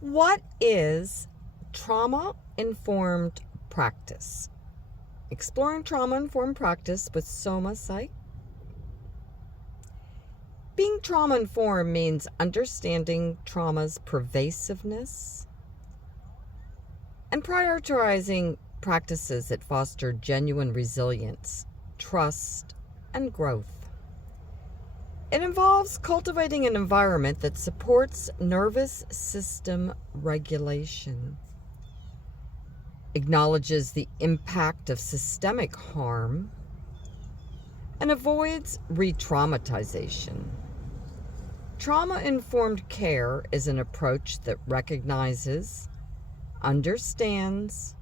What is trauma-informed practice? Exploring trauma-informed practice with Soma Psych. Being trauma-informed means understanding trauma's pervasiveness and prioritizing practices that foster genuine resilience, trust, and growth. It involves cultivating an environment that supports nervous system regulation, acknowledges the impact of systemic harm, and avoids re-traumatization. Trauma-informed care is an approach that recognizes, understands,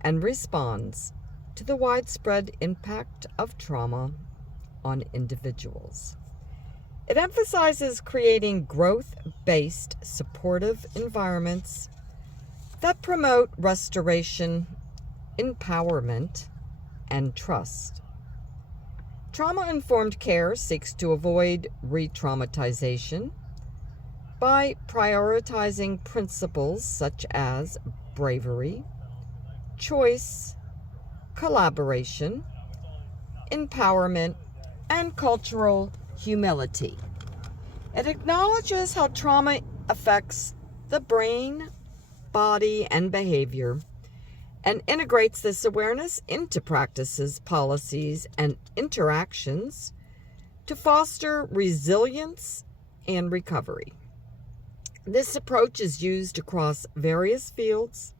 and responds to the widespread impact of trauma on individuals. It emphasizes creating growth-based supportive environments that promote restoration, empowerment, and trust. Trauma-informed care seeks to avoid re-traumatization by prioritizing principles such as bravery, choice, collaboration, empowerment, and cultural humility. It acknowledges how trauma affects the brain, body, and behavior, and integrates this awareness into practices, policies, and interactions to foster resilience and recovery. This approach is used across various fields,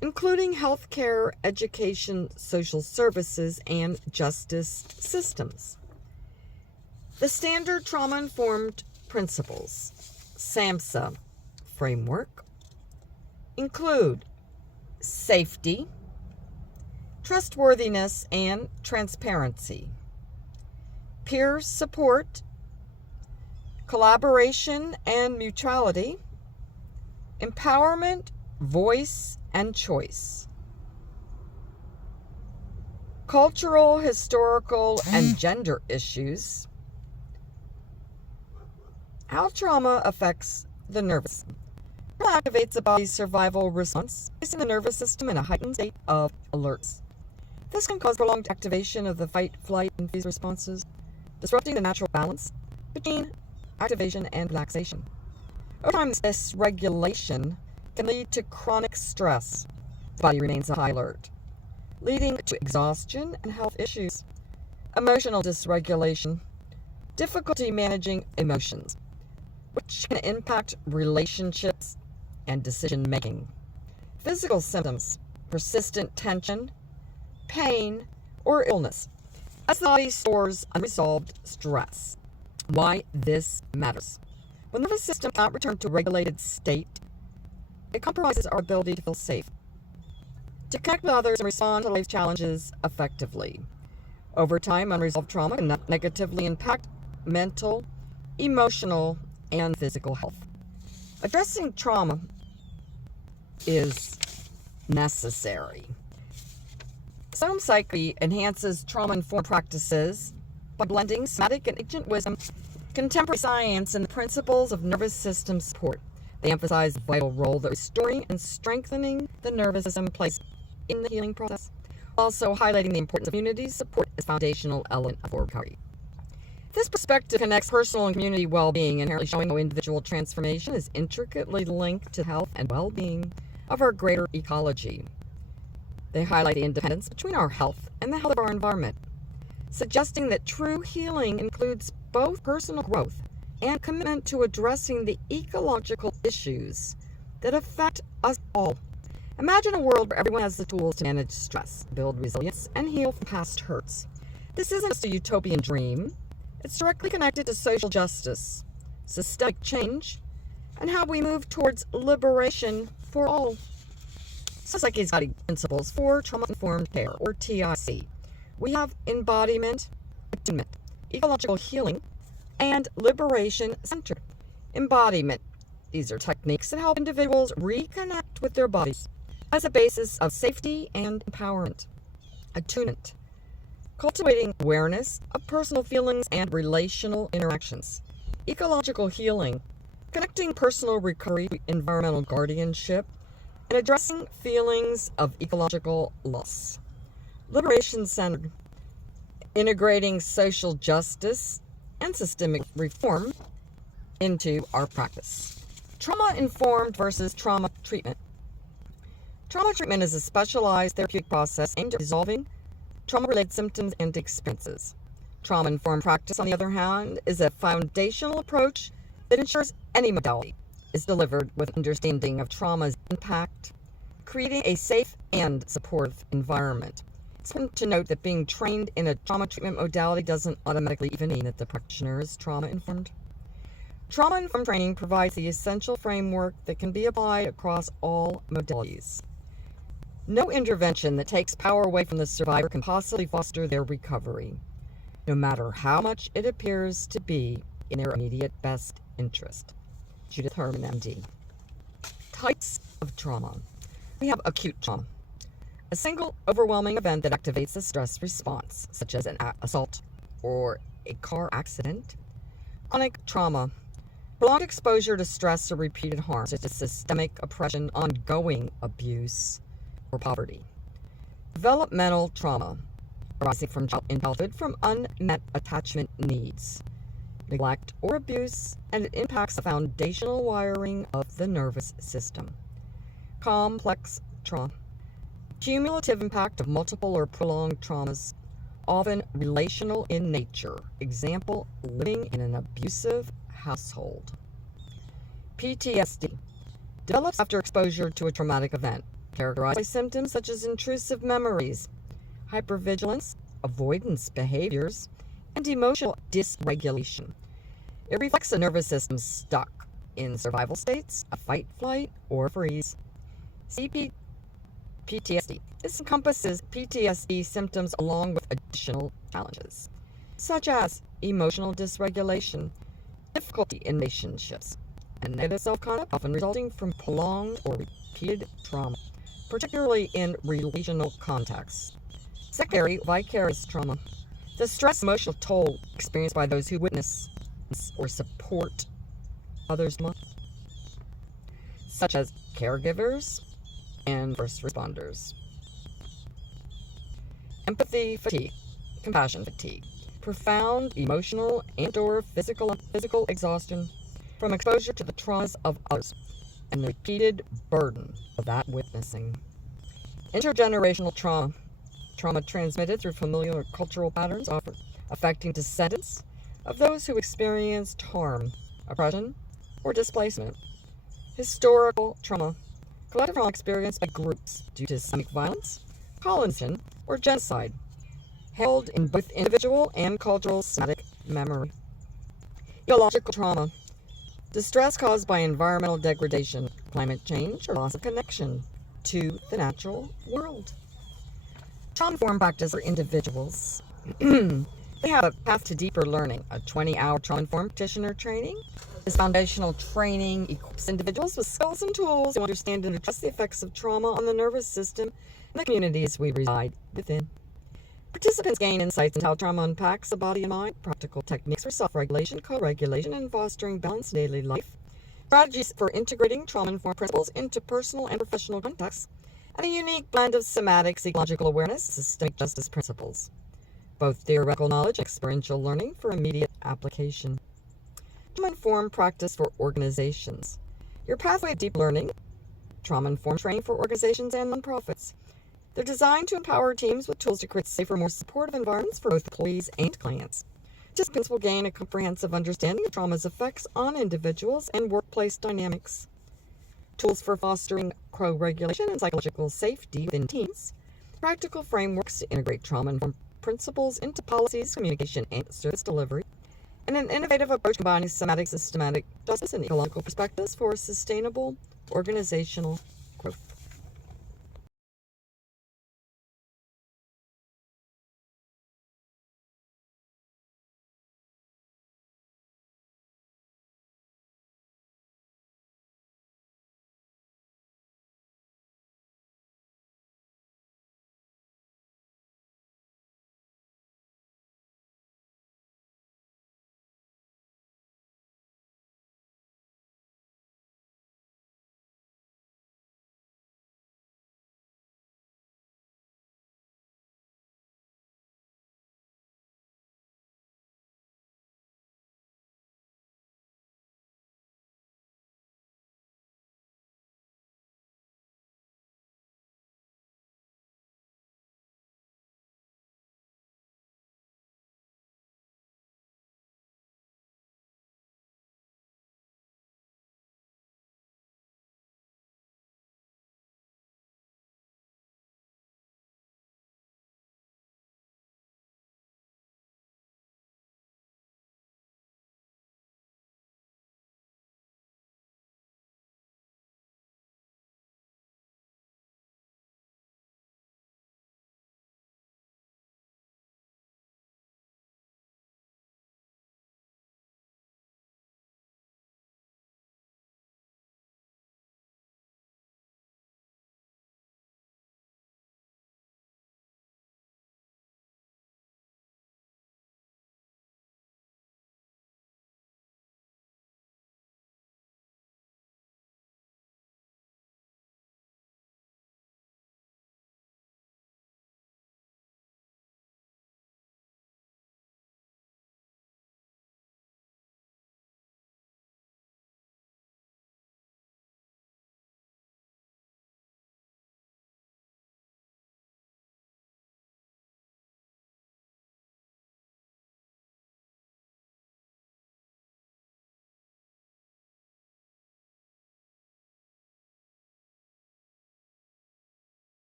including healthcare, education, social services, and justice systems. The standard trauma-informed principles, SAMHSA framework, include safety, trustworthiness, and transparency, peer support, collaboration and mutuality, empowerment, voice, and choice, cultural, historical, and gender issues, how trauma affects the nervous system. Trauma activates the body's survival response, placing the nervous system in a heightened state of alertness. This can cause prolonged activation of the fight, flight, and freeze responses, disrupting the natural balance between activation and relaxation. Over time, this dysregulation can lead to chronic stress. The body remains on high alert, leading to exhaustion and health issues. Emotional dysregulation, difficulty managing emotions, which can impact relationships and decision-making. Physical symptoms, persistent tension, pain, or illness, as the body stores unresolved stress. Why this matters. When the nervous system cannot return to a regulated state, it compromises our ability to feel safe, to connect with others, and respond to life's challenges effectively. Over time, unresolved trauma can negatively impact mental, emotional, and physical health. Addressing trauma is necessary. Soma Psych enhances trauma-informed practices by blending somatic and ancient wisdom, contemporary science, and the principles of nervous system support. They emphasize the vital role that restoring and strengthening the nervous system plays in the healing process, also highlighting the importance of community support as a foundational element of recovery. This perspective connects personal and community well-being, inherently showing how individual transformation is intricately linked to health and well-being of our greater ecology. They highlight the independence between our health and the health of our environment, suggesting that true healing includes both personal growth and commitment to addressing the ecological issues that affect us all. Imagine a world where everyone has the tools to manage stress, build resilience, and heal from past hurts. This isn't just a utopian dream. It's directly connected to social justice, systemic change, and how we move towards liberation for all. Psyche's guiding principles for trauma-informed care, or TIC. We have embodiment, attunement, ecological healing, and liberation-centered. Embodiment. These are techniques that help individuals reconnect with their bodies as a basis of safety and empowerment. Attunement. Cultivating awareness of personal feelings and relational interactions. Ecological healing connecting personal recovery to environmental guardianship, and addressing feelings of ecological loss. Liberation-centered, integrating social justice and systemic reform into our practice. Trauma-informed versus trauma treatment. Trauma treatment is a specialized therapeutic process aimed at resolving trauma-related symptoms and experiences. Trauma-informed practice, on the other hand, is a foundational approach that ensures any modality is delivered with understanding of trauma's impact, creating a safe and supportive environment. It's important to note that being trained in a trauma treatment modality doesn't automatically even mean that the practitioner is trauma-informed. Trauma-informed training provides the essential framework that can be applied across all modalities. No intervention that takes power away from the survivor can possibly foster their recovery, no matter how much it appears to be in their immediate best interest. Judith Herman, MD. Types of trauma. We have acute trauma, a single overwhelming event that activates a stress response, such as an assault or a car accident. Chronic trauma, prolonged exposure to stress or repeated harm, such as systemic oppression, ongoing abuse, or poverty. Developmental trauma, arising from childhood from unmet attachment needs, neglect, or abuse, and it impacts the foundational wiring of the nervous system. Complex trauma, cumulative impact of multiple or prolonged traumas, often relational in nature. Example, living in an abusive household. PTSD, develops after exposure to a traumatic event, characterized by symptoms such as intrusive memories, hypervigilance, avoidance behaviors, and emotional dysregulation. It reflects a nervous system stuck in survival states, a fight, flight, or freeze. PTSD. This encompasses PTSD symptoms along with additional challenges, such as emotional dysregulation, difficulty in relationships, and negative self-concept, often resulting from prolonged or repeated trauma, particularly in relational contexts. Secondary vicarious trauma. The stress emotional toll experienced by those who witness or support others, such as caregivers and first responders. Empathy fatigue, compassion fatigue, profound emotional and/or physical exhaustion from exposure to the traumas of others and the repeated burden of that witnessing. Intergenerational trauma, trauma transmitted through familial or cultural patterns, often affecting descendants of those who experienced harm, oppression, or displacement. Historical trauma, collective trauma experienced by groups due to systemic violence, colonization, or genocide, held in both individual and cultural somatic memory. Ecological trauma, distress caused by environmental degradation, climate change, or loss of connection to the natural world. Trauma-informed practice for individuals. They have a path to deeper learning. A 20-hour trauma-informed practitioner training. This foundational training equips individuals with skills and tools to understand and address the effects of trauma on the nervous system and the communities we reside within. Participants gain insights into how trauma impacts the body and mind, practical techniques for self-regulation, co-regulation, and fostering balance in daily life, strategies for integrating trauma-informed principles into personal and professional contexts, and a unique blend of somatic ecological awareness and systemic justice principles. Both theoretical knowledge and experiential learning for immediate application. Trauma-informed practice for organizations. Your pathway to deep learning, trauma-informed training for organizations and nonprofits. They're designed to empower teams with tools to create safer, more supportive environments for both employees and clients. Participants will gain a comprehensive understanding of trauma's effects on individuals and workplace dynamics. Tools for fostering co-regulation and psychological safety within teams. Practical frameworks to integrate trauma-informed principles into policies, communication, and service delivery. And an innovative approach combining somatic, systematic justice, and ecological perspectives for sustainable organizational growth.